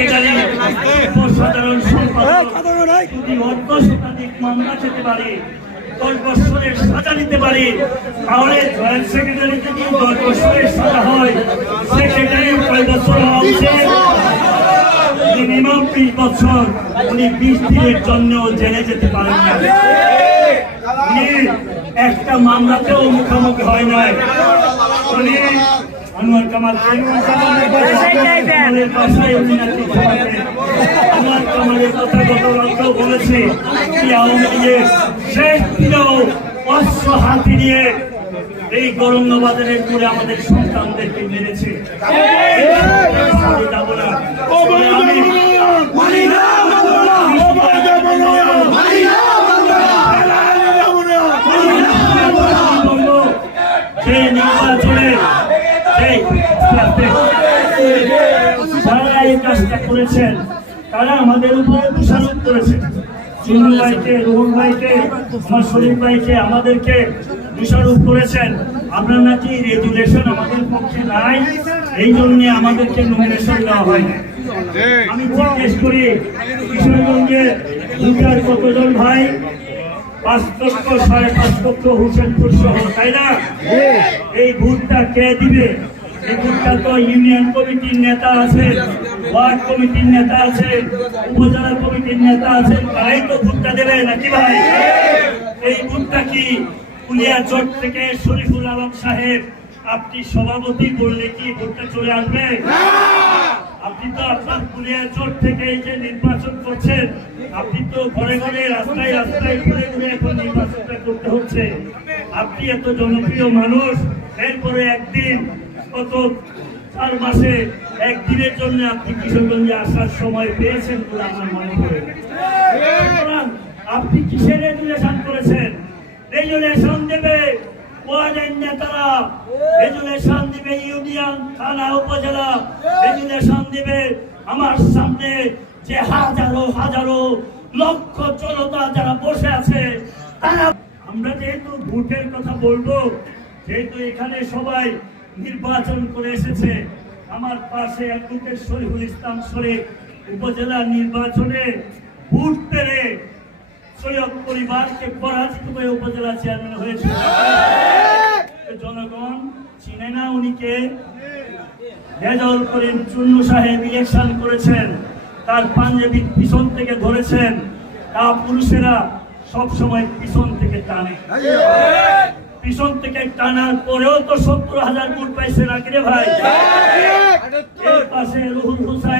Secretary, সাধারণ সম্পাদক যদি অর্ধশতাধিক মামলা যেতে পারে, 10 বছরের সাজা নিতে পারে, তাহলে জয়েন্ট সেক্রেটারি যদি 10 বছরের সাজা হয়, সেক্রেটারি কয় বছর হচ্ছে? মিনিমাম 20 বছর। উনি 20 দিনের জন্য জেলে যেতে পারেন না। উনি একটা মামলাতেও মুখোমুখি হয় নাই। উনি আনোয়ার কামালের বাসায় উনি নাকি আনোয়ার কামালের কথা গতকালকেও বলেছে, আওয়ামী লীগের শেষ দিনেও অস্ত্র হাতি নিয়ে এই গরঙ্গ বাজারের করে আমাদের সন্তানদেরকে মেরেছে। সেই নির্বাচনে যারা এই কাজটা করেছেন তারা আমাদের উপরে দোষারোপ করেছেন। চিন্নু ভাইকে, রুহুল ভাইকে, আমার শরীফ ভাইকে, আমাদেরকে দোষারোপ করেছেন। আপনার নাকি রেজুলেশন আমাদের পক্ষে নাই, এই জন্য আমাদেরকে নমিনেশন দেওয়া হয় না। আমি জিজ্ঞেস করি, কিশোরগঞ্জে ভোটার কতজন ভাই? 5 লক্ষ, 5.5 লক্ষ হোসেনপুর সহ, তাই না? এই ভোটটা কে দিবে? এই ভোটটা তো ইউনিয়ন কমিটির নেতা আছে, ওয়ার্ড কমিটির নেতা আছে, উপজেলা কমিটির নেতা আছে, তারাই তো ভোটটা দেবে নাকি ভাই? এই ভোটটা কি কুলিয়াচর থেকে শরীফুল আলম সাহেব আপনি সভাপতি বললে কি ভোটটা চলে আসবে? আপনি তো আপনার কুলিয়াচর থেকে এই যে নির্বাচন করছেন, আপনি তো ঘরে ঘরে রাস্তায় রাস্তায় ঘুরে ঘুরে এখন নির্বাচনটা করতে হচ্ছে। আপনি এত জনপ্রিয় মানুষ, এরপরে একদিন গত 4 মাসে একদিনের জন্য আপনি কিশোরগঞ্জে আসার সময় পেয়েছেন বলে আমার মনে হয়। আপনি কিসের রেজুলেশন করেছেন? রেজুলেশন দেবে ওয়ার্ডের নেতারা, রেজুলেশন দিবে ইউনিয়ন, থানা, উপজেলা, রেজুলেশন দিবে আমার সামনে যে হাজারো হাজারো লক্ষ জনতা যারা বসে আছে তারা। আমরা যেহেতু ভোটের কথা বলবো, যেহেতু এখানে সবাই নির্বাচন করে এসেছে, আমার পাশে অ্যাডভোকেট শরীফুল ইসলাম শরীফ উপজেলা নির্বাচনে ভোট পেরে সৈয়দ পরিবারকে পরাজিত করে উপজেলা চেয়ারম্যান হয়েছে। জনগণ চিনে না উনিকে। রেজাউল করিম চুন্নু সাহেব ইলেকশন করেছেন, তার পাঞ্জাবি পিছন থেকে ধরেছেন। তা পুরুষেরা সবসময় পিছন থেকে টানে, পিছন থেকে টানার পরেও তো 70,000 ভোট পাইছে নাকি রে ভাই? এর পাশে রুহুল হোসেন